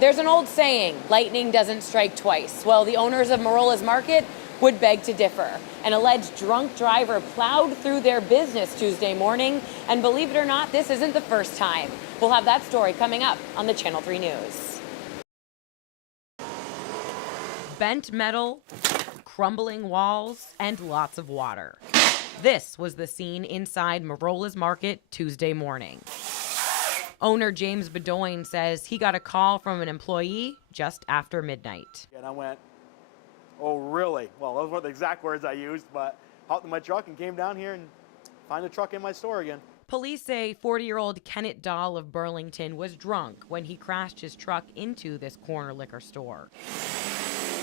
There's an old saying, lightning doesn't strike twice. Well, the owners of Marola's Market would beg to differ. An alleged drunk driver plowed through their business Tuesday morning, and believe it or not, this isn't the first time. We'll have that story coming up on the Channel 3 News. Bent metal, crumbling walls, and lots of water. This was the scene inside Marola's Market Tuesday morning. Owner James Bedoin says he got a call from an employee just after midnight. And I went, oh, really? Well, those weren't the exact words I used, but hopped in my truck and came down here and find the truck in my store again. Police say 40-year-old Kenneth Dahl of Burlington was drunk when he crashed his truck into this corner liquor store.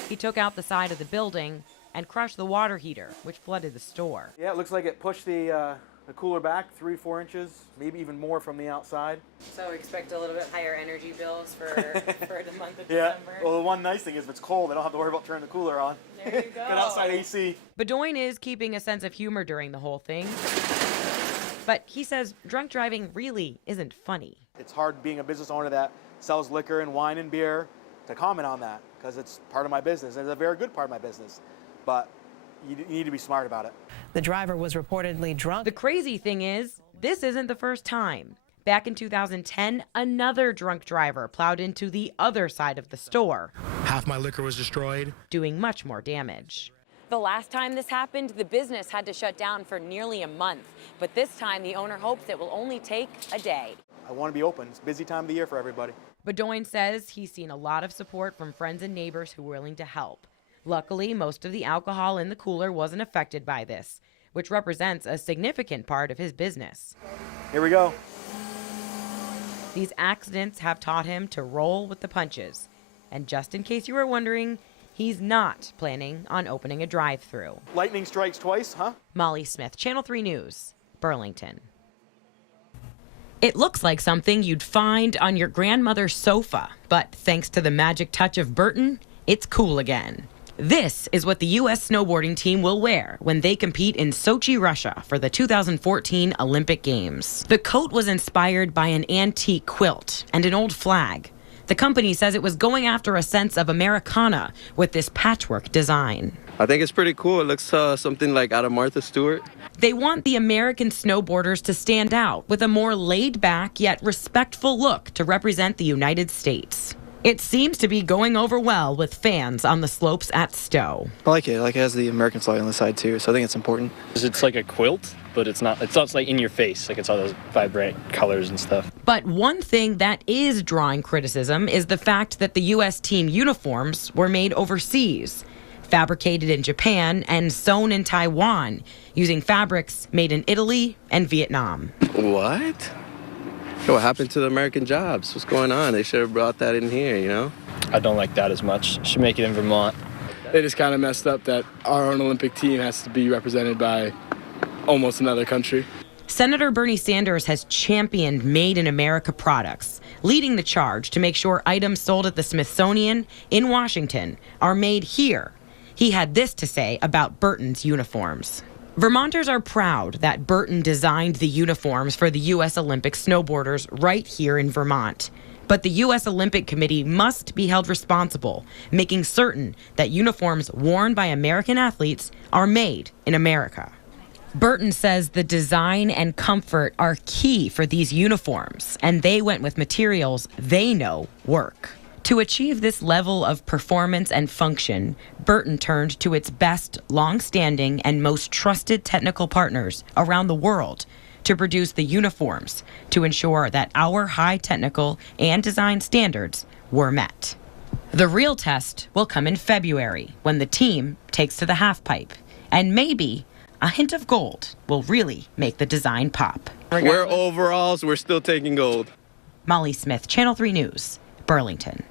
He took out the side of the building and crushed the water heater, which flooded the store. Yeah, it looks like it pushed the cooler back 3-4 inches, maybe even more from the outside. So expect a little bit higher energy bills for the month of Yeah. December. Well, the one nice thing is if it's cold, I don't have to worry about turning the cooler on. There you go. Get outside AC. Bedoin is keeping a sense of humor during the whole thing. But he says drunk driving really isn't funny. It's hard being a business owner that sells liquor and wine and beer to comment on that because it's part of my business. It's a very good part of my business. But you need to be smart about it. The driver was reportedly drunk. The crazy thing is, this isn't the first time. Back in 2010, another drunk driver plowed into the other side of the store. Half my liquor was destroyed, doing much more damage. The last time this happened, the business had to shut down for nearly a month. But this time, the owner hopes it will only take a day. I want to be open. It's a busy time of the year for everybody. Bedoin says he's seen a lot of support from friends and neighbors who are willing to help. Luckily, most of the alcohol in the cooler wasn't affected by this, which represents a significant part of his business. Here we go. These accidents have taught him to roll with the punches. And just in case you were wondering, he's not planning on opening a drive-thru. Lightning strikes twice, huh? Molly Smith, Channel 3 News, Burlington. It looks like something you'd find on your grandmother's sofa, but thanks to the magic touch of Burton, it's cool again. This is what the U.S. snowboarding team will wear when they compete in Sochi, Russia for the 2014 Olympic Games. The coat was inspired by an antique quilt and an old flag. The company says it was going after a sense of Americana with this patchwork design. I think it's pretty cool. It looks something like out of Martha Stewart. They want the American snowboarders to stand out with a more laid-back yet respectful look to represent the United States. It seems to be going over well with fans on the slopes at Stowe. I like it. It has the American flag on the side too, so I think it's important. It's like a quilt, but it's not like in your face. Like it's all those vibrant colors and stuff. But one thing that is drawing criticism is the fact that the U.S. team uniforms were made overseas, fabricated in Japan and sewn in Taiwan, using fabrics made in Italy and Vietnam. What? What happened to the American jobs? What's going on? They should have brought that in here, you know? I don't like that as much. Should make it in Vermont. It is kind of messed up that our own Olympic team has to be represented by almost another country. Senator Bernie Sanders has championed Made in America products, leading the charge to make sure items sold at the Smithsonian in Washington are made here. He had this to say about Burton's uniforms. Vermonters are proud that Burton designed the uniforms for the U.S. Olympic snowboarders right here in Vermont. But the U.S. Olympic Committee must be held responsible, making certain that uniforms worn by American athletes are made in America. Burton says the design and comfort are key for these uniforms, and they went with materials they know work. To achieve this level of performance and function, Burton turned to its best, long-standing, and most trusted technical partners around the world to produce the uniforms to ensure that our high technical and design standards were met. The real test will come in February when the team takes to the halfpipe, and maybe a hint of gold will really make the design pop. We're overalls, we're still taking gold. Molly Smith, Channel 3 News, Burlington.